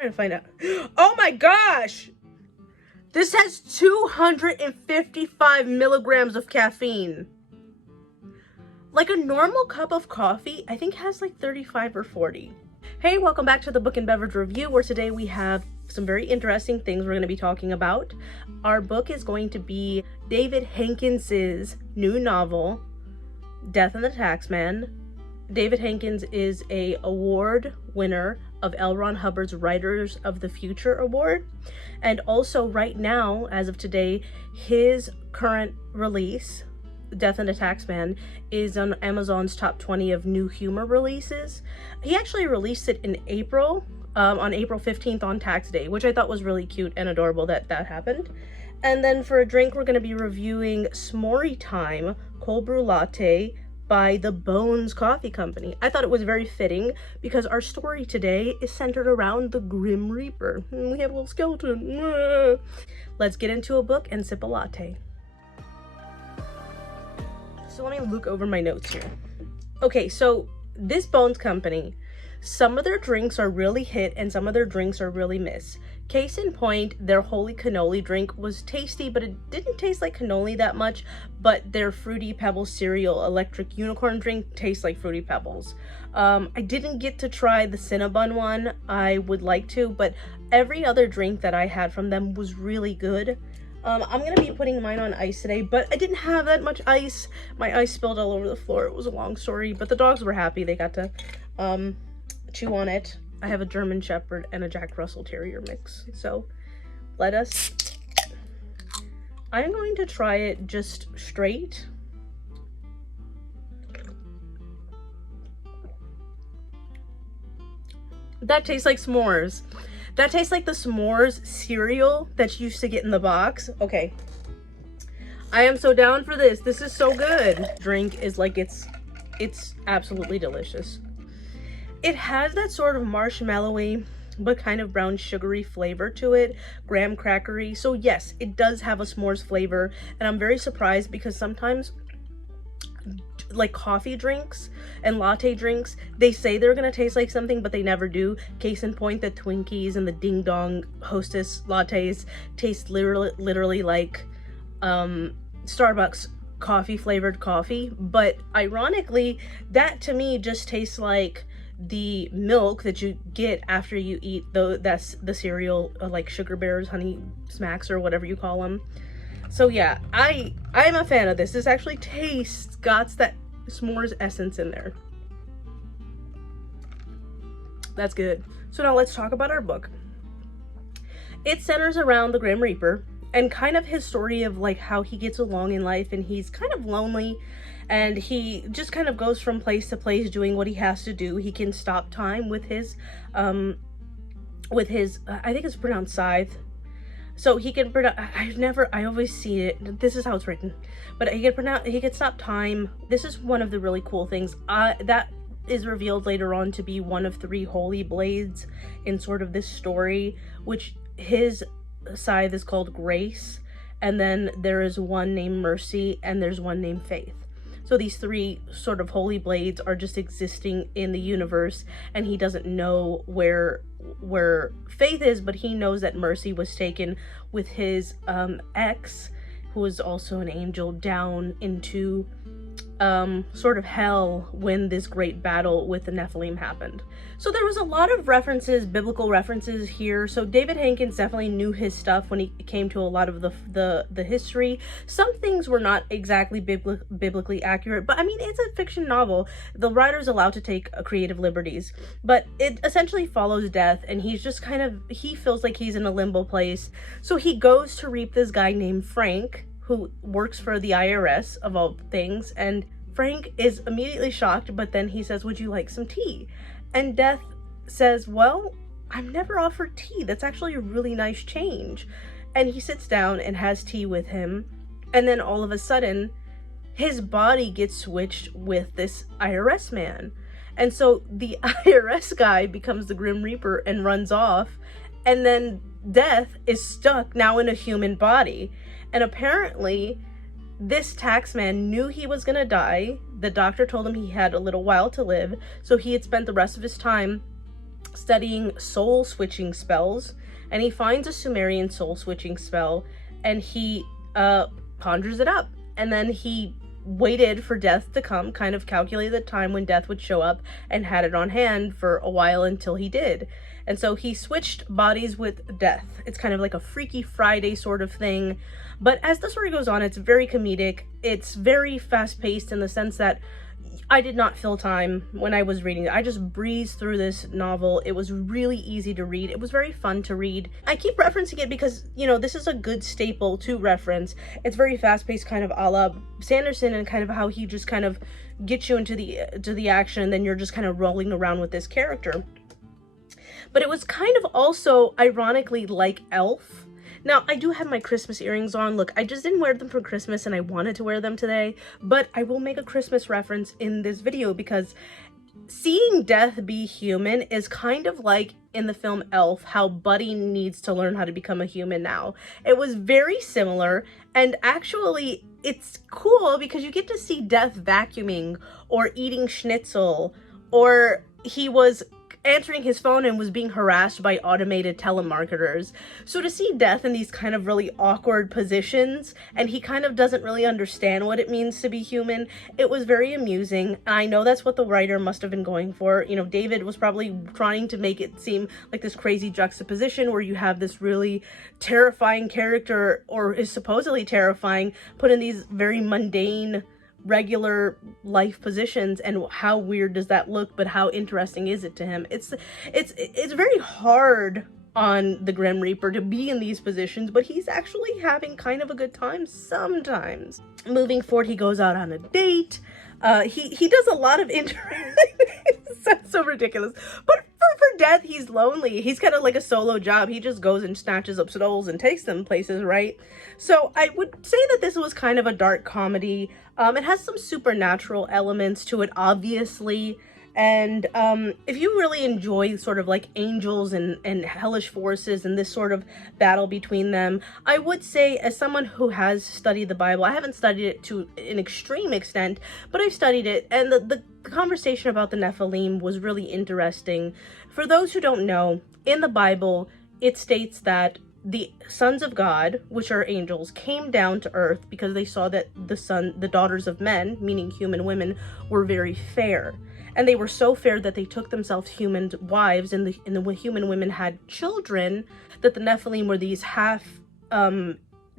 Trying to find out. Oh my gosh! This has 255 milligrams of caffeine. Like a normal cup of coffee, I think has like 35 or 40. Hey, welcome back to the Book and Beverage Review, where today we have some very interesting things we're going to be talking about. Our book is going to be David Hankins's new novel, Death and the Taxman. David Hankins is an award winner of L. Ron Hubbard's Writers of the Future Award. And also right now, as of today, his current release, Death and the Taxman, is on Amazon's top 20 of new humor releases. He actually released it in April, on April 15th on Tax Day, which I thought was really cute and adorable that happened. And then for a drink, we're going to be reviewing Smorey Time Cold Brew Latte by the Bones Coffee Company. I thought it was very fitting because our story today is centered around the Grim Reaper. We have a little skeleton. Let's get into a book and sip a latte. So let me look over my notes here. Okay, so this Bones Company, some of their drinks are really hit and some of their drinks are really miss. Case in point, their Holy Cannoli drink was tasty, but it didn't taste like cannoli that much, but their Fruity Pebbles cereal electric unicorn drink tastes like Fruity Pebbles. I didn't get to try the Cinnabon one. I would like to, but every other drink that I had from them was really good. I'm gonna be putting mine on ice today, but I didn't have that much ice. My ice spilled all over the floor. It was a long story, but the dogs were happy. They got to chew on it. I have a German Shepherd and a Jack Russell Terrier mix, so I'm going to try it just straight. That tastes like s'mores. That tastes like the s'mores cereal that you used to get in the box. Okay. I am so down for this. This is so good. Drink is like it's absolutely delicious. It has that sort of marshmallowy but kind of brown sugary flavor to it, graham crackery. So yes, it does have a s'mores flavor, and I'm very surprised because sometimes like coffee drinks and latte drinks, they say they're gonna taste like something, but they never do. Case in point, the Twinkies and the Ding Dong Hostess lattes taste literally like Starbucks coffee flavored coffee. But ironically, that to me just tastes like the milk that you get after you eat that's the cereal, like Sugar Bears, Honey Smacks, or whatever you call them. So yeah, I'm a fan of this. This actually got that s'mores essence in there. That's good. So now let's talk about our book. It centers around the Grim Reaper and kind of his story of like how he gets along in life, and he's kind of lonely, and he just kind of goes from place to place doing what he has to do. He can stop time with his I think it's pronounced scythe. So he can I always see it. This is how it's written. But he can stop time. This is one of the really cool things. That is revealed later on to be one of 3 holy blades in sort of this story, which his scythe is called Grace, and then there is one named Mercy, and there's one named Faith. So these 3 sort of holy blades are just existing in the universe, and he doesn't know where Faith is, but he knows that Mercy was taken with his ex, who is also an angel, down into sort of hell when this great battle with the Nephilim happened. So there was a lot of references, biblical references here. So David Hankins definitely knew his stuff when he came to a lot of the history. Some things were not exactly biblically accurate, but I mean, it's a fiction novel. The writer's allowed to take creative liberties, but it essentially follows death, and he's just he feels like he's in a limbo place. So he goes to reap this guy named Frank, who works for the IRS of all things, and Frank is immediately shocked, but then he says, "Would you like some tea?" And Death says, "Well, I'm never offered tea. That's actually a really nice change." And he sits down and has tea with him, and then all of a sudden, his body gets switched with this IRS man. And so the IRS guy becomes the Grim Reaper and runs off, and then Death is stuck now in a human body. And apparently, this taxman knew he was gonna die. The doctor told him he had a little while to live, so he had spent the rest of his time studying soul switching spells, and he finds a Sumerian soul switching spell, and he conjures it up, and then he waited for death to come, kind of calculated the time when death would show up, and had it on hand for a while until he did. And so he switched bodies with death. It's kind of like a Freaky Friday sort of thing. But as the story goes on, it's very comedic. It's very fast-paced in the sense that I did not fill time when I was reading it. I just breezed through this novel. It was really easy to read. It was very fun to read. I keep referencing it because, you know, this is a good staple to reference. It's very fast-paced, kind of a la Sanderson, and kind of how he just kind of gets you into the action, and then you're just kind of rolling around with this character. But it was kind of also, ironically, like Elf. Now, I do have my Christmas earrings on. Look, I just didn't wear them for Christmas, and I wanted to wear them today. But I will make a Christmas reference in this video, because seeing death be human is kind of like in the film Elf, how Buddy needs to learn how to become a human now. It was very similar, and actually, it's cool because you get to see Death vacuuming or eating schnitzel, or he was answering his phone and was being harassed by automated telemarketers. So to see Death in these kind of really awkward positions, and he kind of doesn't really understand what it means to be human, it was very amusing. I know that's what the writer must have been going for. You know, David was probably trying to make it seem like this crazy juxtaposition where you have this really terrifying character, or is supposedly terrifying, put in these very mundane, regular life positions, and how weird does that look, but how interesting is it to him? It's very hard on the Grim Reaper to be in these positions, but he's actually having kind of a good time sometimes. Moving forward, he goes out on a date. He does a lot of That's so ridiculous. But for Death, he's lonely. He's kind of like a solo job. He just goes and snatches up souls and takes them places, right? So I would say that this was kind of a dark comedy. It has some supernatural elements to it, obviously. And if you really enjoy sort of like angels and hellish forces and this sort of battle between them, I would say, as someone who has studied the Bible, I haven't studied it to an extreme extent, but I've studied it, and the conversation about the Nephilim was really interesting. For those who don't know, in the Bible, it states that the sons of God, which are angels, came down to earth because they saw that the daughters of men, meaning human women, were very fair. And they were so fair that they took themselves human wives, and the human women had children, that the Nephilim were these half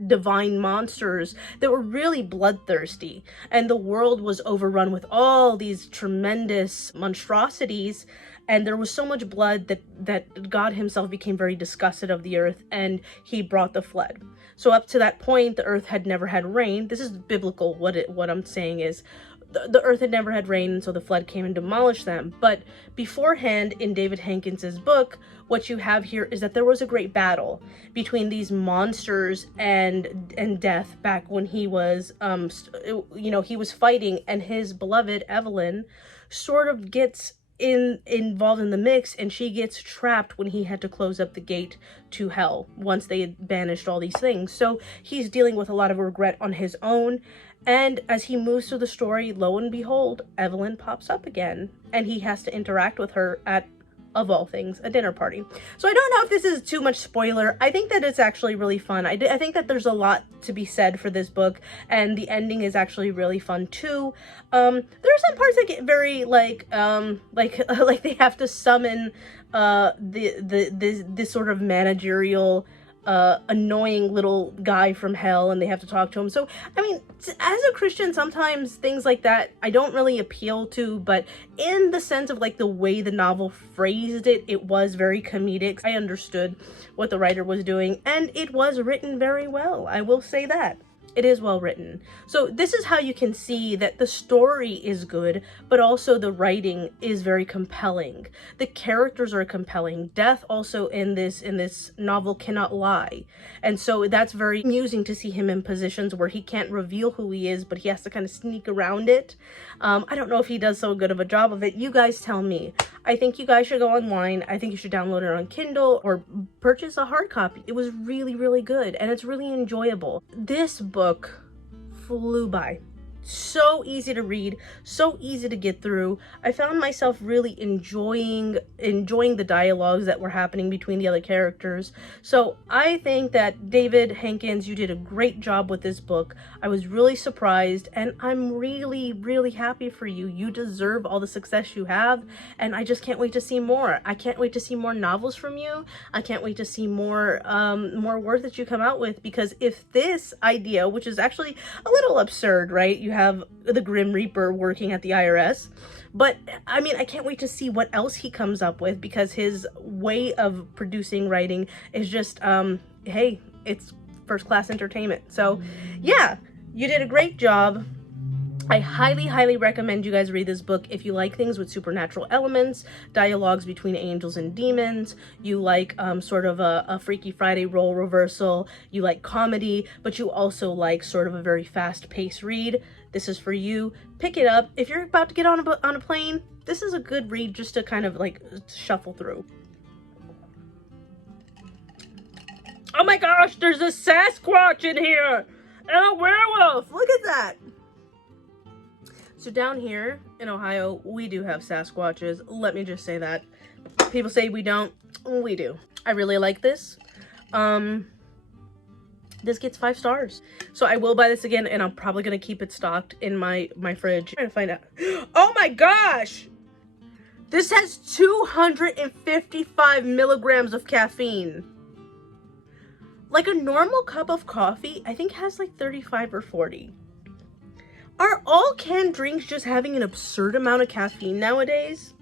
divine monsters that were really bloodthirsty. And the world was overrun with all these tremendous monstrosities, and there was so much blood that God himself became very disgusted of the earth, and he brought the flood. So up to that point, the earth had never had rain. This is biblical. What I'm saying is, the earth had never had rain, and so the flood came and demolished them. But beforehand, in David Hankins's book, what you have here is that there was a great battle between these monsters and death back when he was, he was fighting, and his beloved Evelyn sort of gets involved in the mix, and she gets trapped when he had to close up the gate to hell once they had banished all these things. So he's dealing with a lot of regret on his own. And as he moves through the story, lo and behold, Evelyn pops up again, and he has to interact with her at, of all things, a dinner party. So I don't know if this is too much spoiler. I think that it's actually really fun. I think that there's a lot to be said for this book, and the ending is actually really fun too. There are some parts that get very like they have to summon this sort of managerial annoying little guy from hell, and they have to talk to him. So I mean, as a Christian, sometimes things like that I don't really appeal to, but in the sense of like the way the novel phrased it, it was very comedic. I understood what the writer was doing, and it was written very well. I will say that. It is well written. So this is how you can see that the story is good, but also the writing is very compelling. The characters are compelling. Death also in this novel cannot lie. And so that's very amusing to see him in positions where he can't reveal who he is, but he has to kind of sneak around it. I don't know if he does so good of a job of it. You guys tell me. I think you guys should go online. I think you should download it on Kindle or purchase a hard copy. It was really, really good, and it's really enjoyable. This book flew by. So easy to read, so easy to get through. I found myself really enjoying the dialogues that were happening between the other characters. So I think that David Hankins, you did a great job with this book. I was really surprised, and I'm really, really happy for you. You deserve all the success you have, and I just can't wait to see more. I can't wait to see more novels from you. I can't wait to see more work that you come out with, because if this idea, which is actually a little absurd, right? You have the Grim Reaper working at the IRS, but I mean, I can't wait to see what else he comes up with, because his way of producing writing is just, hey, it's first class entertainment. So yeah, you did a great job. I highly, highly recommend you guys read this book if you like things with supernatural elements, dialogues between angels and demons, you like sort of a Freaky Friday role reversal, you like comedy, but you also like sort of a very fast-paced read. This is for you. Pick it up. If you're about to get on a plane, this is a good read just to kind of like shuffle through. Oh my gosh, there's a Sasquatch in here! And a werewolf! Look at that! So down here in Ohio, we do have Sasquatches. Let me just say that. People say we don't. We do. I really like this. This gets 5 stars. So I will buy this again, and I'm probably going to keep it stocked in my fridge. I'm trying to find out. Oh my gosh! This has 255 milligrams of caffeine. Like a normal cup of coffee, I think has like 35 or 40. Are all canned drinks just having an absurd amount of caffeine nowadays?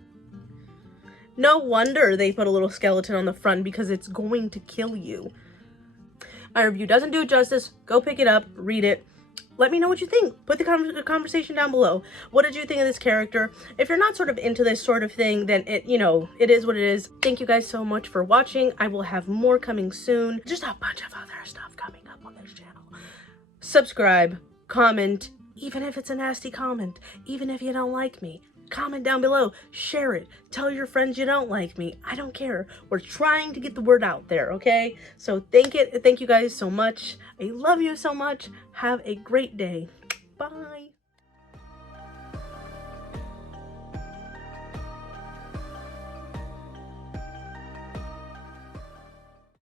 No wonder they put a little skeleton on the front, because it's going to kill you. My review doesn't do it justice. Go pick it up, read it. Let me know what you think. Put the conversation down below. What did you think of this character? If you're not sort of into this sort of thing, then it is what it is. Thank you guys so much for watching. I will have more coming soon. Just a bunch of other stuff coming up on this channel. Subscribe, comment, even if it's a nasty comment, even if you don't like me. Comment down below, share it, tell your friends you don't like me. I don't care. We're trying to get the word out there, okay? So thank you guys so much. I love you so much. Have a great day. Bye.